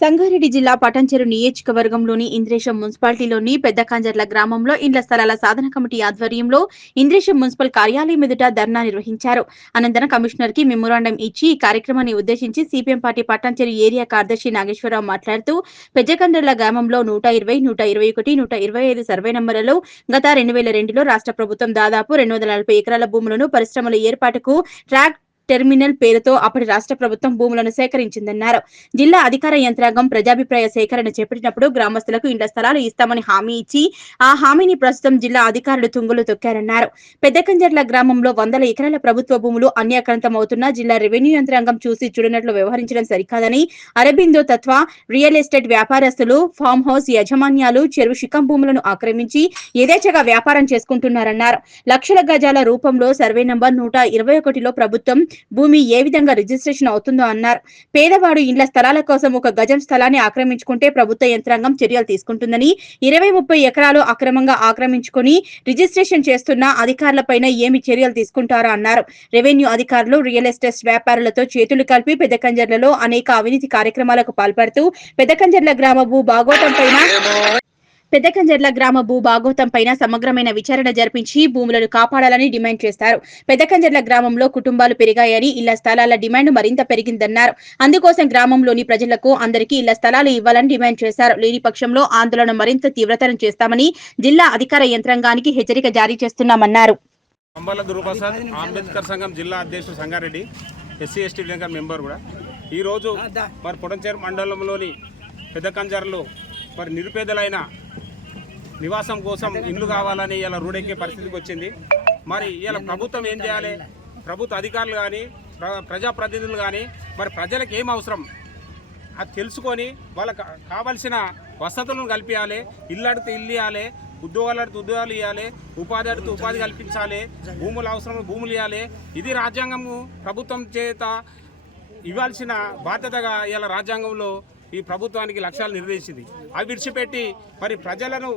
సంగారెడ్డి జిల్లా పటంచెరు నియోజకవర్గంలోని ఇంద్రేశం మున్సిపాలిటీలోని పెద్ద కాంజర్ల గ్రామంలో ఇండ్ల స్థలాల సాధన కమిటీ ఆధ్వర్యంలో ఇంద్రేశం మున్సిపల్ కార్యాలయం ఎదుట ధర్నా నిర్వహించారు. అనంతరం కమిషనర్కి మెమోరాండం ఇచ్చి ఈ కార్యక్రమాన్ని ఉద్దేశించి సిపిఎం పార్టీ పటంచెరు ఏరియా కార్యదర్శి నాగేశ్వరరావు మాట్లాడుతూ పెద్దకందర్ల గ్రామంలో నూట ఇరవై నూట ఇరవై ఒకటి నూట ఇరవై ఐదు సర్వే నంబర్లలో గత రెండు వేల రెండులో రాష్ట్ర ప్రభుత్వం దాదాపు రెండు వందల నలభై ఎకరాల భూములను పరిశ్రమల ఏర్పాటుకు ట్రాక్ టెర్మినల్ పేరుతో అప్పటి రాష్ట్ర ప్రభుత్వం భూములను సేకరించిందన్నారు. జిల్లా అధికార యంత్రాంగం ప్రజాభిప్రాయ సేకరణ చేపట్టినప్పుడు గ్రామస్తులకు ఇండ్ల స్థలాలు ఇస్తామని హామీ ఇచ్చి ఆ హామీని ప్రస్తుతం జిల్లా అధికారులు తుంగులు తొక్కారన్నారు. పెద్దకంజర్ల గ్రామంలో వందల ఎకరాల ప్రభుత్వ భూములు అన్యాక్రాంతం అవుతున్నా జిల్లా రెవెన్యూ యంత్రాంగం చూసి చూడనట్లు వ్యవహరించడం సరికాదని అరబిందో తత్వ రియల్ ఎస్టేట్ వ్యాపారస్తులు ఫామ్ హౌస్ యాజమాన్యాలు చెరువు శిఖం భూములను ఆక్రమించి యథేచ్ఛగా వ్యాపారం చేసుకుంటున్నారన్నారు. లక్షల గజాల రూపంలో సర్వే నంబర్ నూట ఇరవై ఒకటిలో ప్రభుత్వం భూమి ఏ విధంగా రిజిస్ట్రేషన్ అవుతుందో అన్నారు. పేదవాడు ఇండ్ల స్థలాల కోసం ఒక గజం స్థలాన్ని ఆక్రమించుకుంటే ప్రభుత్వ యంత్రాంగం చర్యలు తీసుకుంటుందని ఇరవై ముప్పై ఎకరాలు అక్రమంగా ఆక్రమించుకుని రిజిస్ట్రేషన్ చేస్తున్న అధికారులపైన ఏమి చర్యలు తీసుకుంటారో అన్నారు. రెవెన్యూ అధికారులు రియల్ ఎస్టేట్ వ్యాపారులతో చేతులు కలిపి పెద్దకంజర్లలో అనేక అవినీతి కార్యక్రమాలకు పాల్పడుతూ పెద్దకంజర్ల గ్రామ భూ బాగోతంపైన పెద్దకంజర్ల గ్రామ భూ భాగోతం పైన సమగ్రమైన విచారణ జరిపించి భూములను కాపాడాలని డిమాండ్ చేశారు పెద్దకంజర్ల గ్రామంలో కుటుంబాలు పెరిగాయని ఇళ్ళ స్థలాల డిమాండ్ మరింత పెరిగిందన్నారు. అందుకోసం గ్రామంలోని ప్రజలకు అందరికీ ఇళ్ళ స్థలాలు ఇవ్వాలని డిమాండ్ చేశారు. లేని పక్షంలో ఆందోళన మరింత తీవ్రతరం చేస్తామని జిల్లా అధికార యంత్రాంగానికి హెచ్చరిక జారీ చేస్తున్నామన్నారు. అంబాల గురుప్రసాద్ అంబేద్కర్ సంఘం జిల్లా అధ్యక్షుడు సంగారెడ్డి ఎస్సీ ఎస్టీ విలేకర్ మెంబర్ కూడా. ఈరోజు మరి పొడంచేరు మండలంలోని పెద్ద కంజర్లో మరి నిరుపేదలైన నివాసం కోసం ఇండ్లు కావాలని ఇలా రూడెక్కే పరిస్థితికి వచ్చింది. మరి ఇలా ప్రభుత్వం ఏం చేయాలి? ప్రభుత్వ అధికారులు కానీ ప్ర- ప్రజాప్రతినిధులు కానీ మరి ప్రజలకు ఏం అవసరం? అది తెలుసుకొని వాళ్ళకి కావలసిన వసతులను కల్పించాలి. ఇల్లు అడితే ఇల్లు ఇవ్వాలి ఉద్యోగాలు అడితే ఉద్యోగాలు ఇవ్వాలి ఉపాధి అడితే ఉపాధి కల్పించాలి భూములు అవసరం భూములు ఇవ్వాలి. ఇది రాజ్యాంగము ప్రభుత్వం చేత ఇవ్వాల్సిన బాధ్యతగా ఇలా రాజ్యాంగంలో ఈ ప్రభుత్వానికి లక్ష్యాలు నిర్దేశించింది. అవి విడిచిపెట్టి మరి ప్రజలను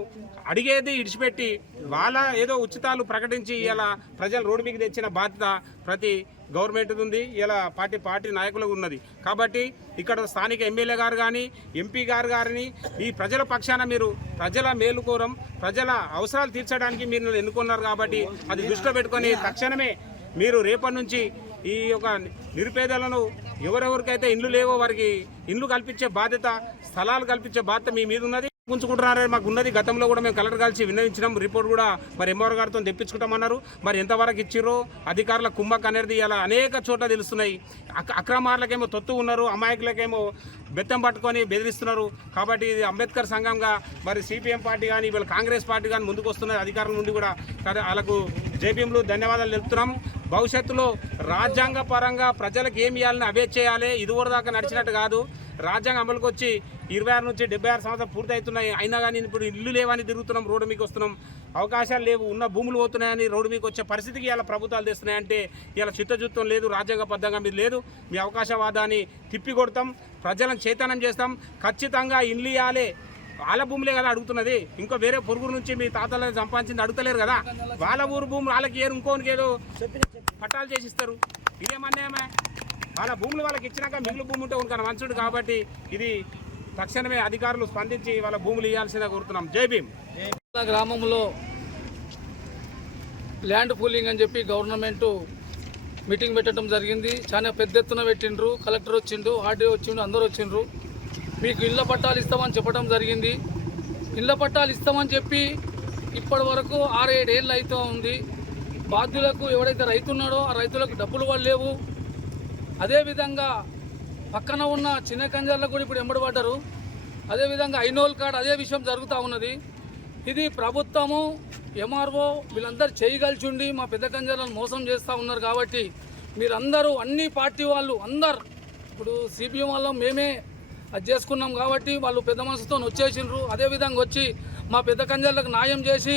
అడిగేది విడిచిపెట్టి వాళ్ళ ఏదో ఉచితాలు ప్రకటించి ఇలా ప్రజలు రోడ్డు మీకు తెచ్చిన బాధ్యత ప్రతి గవర్నమెంట్ ఉంది ఇలా పార్టీ పార్టీ నాయకులకు ఉన్నది. కాబట్టి ఇక్కడ స్థానిక ఎమ్మెల్యే గారు కానీ ఎంపీ గారు గారిని ఈ ప్రజల పక్షాన మీరు ప్రజల మేలు కోరం ప్రజల అవసరాలు తీర్చడానికి మీరు ఎన్నుకున్నారు కాబట్టి అది దృష్టిలో పెట్టుకొని తక్షణమే మీరు రేపటి నుంచి ఈ యొక్క నిరుపేదలను ఎవరెవరికైతే ఇండ్లు లేవో వారికి ఇండ్లు కల్పించే బాధ్యత స్థలాలు కల్పించే బాధ్యత మీ మీద ఉన్నది. ఉంచుకుంటున్నారని మాకు ఉన్నది. గతంలో కూడా మేము కలెక్టర్ కలిసి విన్నవించినాం. రిపోర్ట్ కూడా మరి ఎంఆర్ గారితో తెప్పించుకుంటామన్నారు. మరి ఎంతవరకు ఇచ్చిర్రో అధికారుల కుంభక్ అనేది ఇలా అనేక చోట్ల తెలుస్తున్నాయి. అక్- అక్రమార్లకేమో తొత్తు ఉన్నారు అమాయకులకేమో బెత్తం పట్టుకొని బెదిరిస్తున్నారు. కాబట్టి ఇది అంబేద్కర్ సంఘంగా మరి సిపిఎం పార్టీ కానీ వీళ్ళ కాంగ్రెస్ పార్టీ కానీ ముందుకు వస్తున్నది అధికారుల నుండి కూడా. వాళ్ళకు జేపీఎంలు ధన్యవాదాలు తెలుపుతున్నాం. భవిష్యత్తులో రాజ్యాంగ పరంగా ప్రజలకు ఏమి ఇవ్వాలని అవే చేయాలి. ఇదివరదాకా నడిచినట్టు కాదు. రాజ్యాంగం అమలుకి వచ్చి ఇరవై ఆరు నుంచి డెబ్బై ఆరు సంవత్సరాలు పూర్తి అవుతున్నాయి అయినా కానీ ఇప్పుడు ఇల్లు లేవని తిరుగుతున్నాం రోడ్డు మీకు వస్తున్నాం. అవకాశాలు లేవు ఉన్న భూములు పోతున్నాయని రోడ్డు మీకు వచ్చే పరిస్థితికి ఇలా ప్రభుత్వాలు తెస్తున్నాయంటే ఇలా చిత్తజుత్వం లేదు రాజ్యాంగబద్ధంగా మీరు లేదు. మీ అవకాశవాదాన్ని తిప్పి కొడతాం ప్రజలను చైతన్యం చేస్తాం. ఖచ్చితంగా ఇల్లు ఇవ్వాలి. వాళ్ళ భూములే కదా అడుగుతున్నది. ఇంకో వేరే పొరుగురు నుంచి మీ తాతలను సంపాదించింది అడుగుతలేరు కదా. వాళ్ళ ఊరు భూములు వాళ్ళకి ఏరు ఇంకోనికి ఏదో పట్టాలు చేసిస్తారు ఇదేమన్యాయమే? వాళ్ళ భూములు వాళ్ళకి ఇచ్చినాక మిగిలిన భూమి ఉంటే ఉనక మంచుడు కాబట్టి ఇది తక్షణమే అధికారులు స్పందించి వాళ్ళ భూములు ఇవ్వాల్సిందిగా కోరుతున్నాం. జై భీమ్. గ్రామంలో ల్యాండ్ పూలింగ్ అని చెప్పి గవర్నమెంట్ మీటింగ్ పెట్టడం జరిగింది. చాలా పెద్ద ఎత్తున పెట్టిండ్రు. కలెక్టర్ వచ్చిండు ఆర్డీఓ వచ్చిండు అందరూ వచ్చిండ్రు. మీకు ఇళ్ళ పట్టాలు ఇస్తామని చెప్పడం జరిగింది. ఇళ్ళ పట్టాలు ఇస్తామని చెప్పి ఇప్పటి వరకు ఆరు ఏడు ఏళ్ళు అవుతూ ఉంది. బాధ్యులకు ఎవడైతే రైతు ఉన్నాడో ఆ రైతులకు డబ్బులు వాళ్ళు లేవు. అదేవిధంగా పక్కన ఉన్న చిన్న కంజర్లకు కూడా ఇప్పుడు ఎంబడబడ్డారు అదేవిధంగా ఐనోల్ కార్డ్ అదే విషయం జరుగుతూ ఉన్నది. ఇది ప్రభుత్వము ఎంఆర్ఓ వీళ్ళందరూ చేయగలిచుండి మా పెద్ద కంజర్లను మోసం చేస్తూ ఉన్నారు కాబట్టి మీరందరూ అన్ని పార్టీ వాళ్ళు అందరు ఇప్పుడు సిపిఎం వాళ్ళం మేమే అది చేసుకున్నాం కాబట్టి వాళ్ళు పెద్ద మనసుతో వచ్చేసిండ్రు అదేవిధంగా వచ్చి మా పెద్ద కంజర్లకు న్యాయం చేసి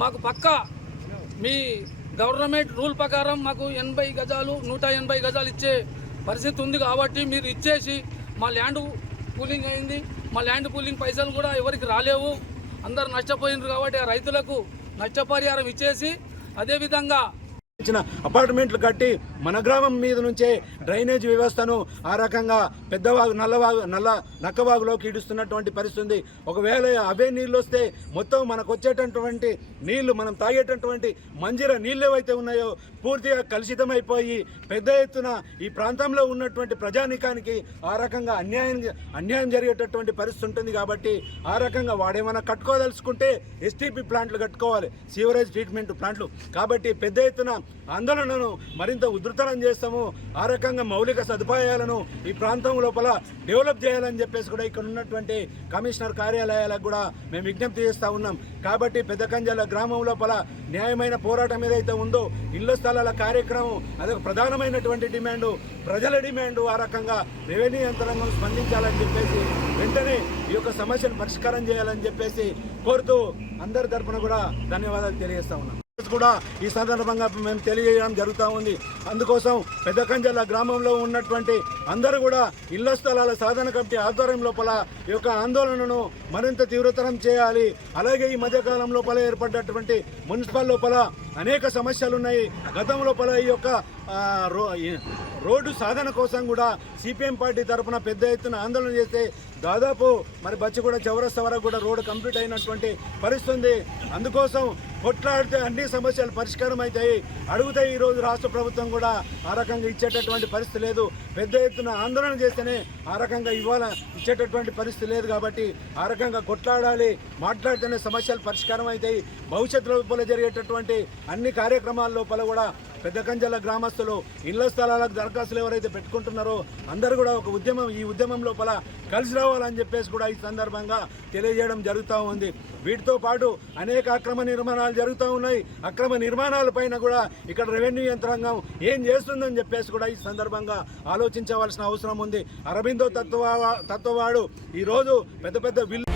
మాకు పక్క మీ గవర్నమెంట్ రూల్ ప్రకారం మాకు ఎనభై గజాలు నూట ఎనభై గజాలు ఇచ్చే పరిస్థితి ఉంది కాబట్టి మీరు ఇచ్చేసి మా ల్యాండ్ కూలింగ్ అయింది. మా ల్యాండ్ కూలింగ్ పైసలు కూడా ఎవరికి రాలేవు. అందరు నష్టపోయినారు కాబట్టి ఆ రైతులకు నష్టపరిహారం ఇచ్చేసి అదేవిధంగా ఇచ్చిన అపార్ట్మెంట్లు కట్టి మన గ్రామం మీద నుంచే డ్రైనేజ్ వ్యవస్థను ఆ రకంగా పెద్దవాగు నల్లవాగు నల్ల నక్కవాగులోకి ఇడుస్తున్నటువంటి పరిస్థితి ఉంది ఒకవేళ అవే నీళ్ళు వస్తే మొత్తం మనకు వచ్చేటటువంటి నీళ్ళు మనం తాగేటటువంటి మంజీర నీళ్ళు ఏవైతే ఉన్నాయో పూర్తిగా కలుషితమైపోయి పెద్ద ఎత్తున ఈ ప్రాంతంలో ఉన్నటువంటి ప్రజానికానికి ఆ రకంగా అన్యాయం అన్యాయం జరిగేటటువంటి పరిస్థితి ఉంటుంది కాబట్టి ఆ రకంగా వాడేమైనా కట్టుకోదలుచుకుంటే ఎస్టీపీ ప్లాంట్లు కట్టుకోవాలి సీవరేజ్ ట్రీట్మెంట్ ప్లాంట్లు. కాబట్టి పెద్ద ఎత్తున ఆందోళనను మరింత ఉధృతనం చేస్తాము. ఆ రకంగా మౌలిక సదుపాయాలను ఈ ప్రాంతం లోపల డెవలప్ చేయాలని చెప్పేసి కూడా ఇక్కడ ఉన్నటువంటి కమిషనర్ కార్యాలయాలకు కూడా మేము విజ్ఞప్తి చేస్తూ ఉన్నాం. కాబట్టి పెద్దకంజల గ్రామం లోపల న్యాయమైన పోరాటం ఏదైతే ఉందో ఇళ్ళ స్థలాల కార్యక్రమం అదొక ప్రధానమైనటువంటి డిమాండ్. ప్రజల డిమాండ్ ఆ రకంగా రెవెన్యూ యంత్రాంగం స్పందించాలని చెప్పేసి వెంటనే ఈ యొక్క సమస్యను పరిష్కారం చేయాలని చెప్పేసి కోరుతూ అందరి తరపున కూడా ధన్యవాదాలు తెలియజేస్తా ఉన్నాం. కూడా ఈ సందర్భంగా మేము తెలియజేయడం జరుగుతూ ఉంది. అందుకోసం పెద్దకంజల గ్రామంలో ఉన్నటువంటి అందరూ కూడా ఇళ్ళ స్థలాల సాధన కమిటీ ఆధ్వర్యం లోపల ఈ యొక్క ఆందోళనను మరింత తీవ్రతరం చేయాలి. అలాగే ఈ మధ్యకాలం లోపల ఏర్పడ్డటువంటి మున్సిపల్ లోపల అనేక సమస్యలు ఉన్నాయి గతం లోపల ఈ యొక్క రో ఈ రోడ్డు సాధన కోసం కూడా సిపిఎం పార్టీ తరఫున పెద్ద ఎత్తున ఆందోళన చేస్తే దాదాపు మరి బచ్చిగూడ చౌరస్తా వరకు కూడా రోడ్డు కంప్లీట్ అయినటువంటి పరిస్థితి ఉంది. అందుకోసం కొట్లాడితే అన్ని సమస్యలు పరిష్కారం అవుతాయి. అడుగుతాయి ఈరోజు రాష్ట్ర ప్రభుత్వం కూడా ఆ రకంగా ఇచ్చేటటువంటి పరిస్థితి లేదు. పెద్ద ఎత్తున ఆందోళన చేస్తేనే ఆ రకంగా ఇవ్వాల ఇచ్చేటటువంటి పరిస్థితి లేదు కాబట్టి ఆ రకంగా కొట్లాడాలి మాట్లాడితేనే సమస్యలు పరిష్కారం అవుతాయి. భవిష్యత్తు లోపల జరిగేటటువంటి అన్ని కార్యక్రమాల లోపల కూడా పెద్ద గ్రామస్తులు ఇళ్ళ స్థలాలకు దరఖాస్తులు ఎవరైతే పెట్టుకుంటున్నారో అందరూ కూడా ఒక ఉద్యమం ఈ ఉద్యమం లోపల కలిసి రావాలని చెప్పేసి కూడా ఈ సందర్భంగా తెలియజేయడం జరుగుతూ ఉంది. వీటితో పాటు అనేక అక్రమ నిర్మాణాలు జరుగుతూ ఉన్నాయి. అక్రమ నిర్మాణాల పైన కూడా ఇక్కడ రెవెన్యూ యంత్రాంగం ఏం చేస్తుందని చెప్పేసి కూడా ఈ సందర్భంగా ఆలోచించవలసిన అవసరం ఉంది. అరబిందో తత్వ తత్వవాడు ఈరోజు పెద్ద పెద్ద బిల్లు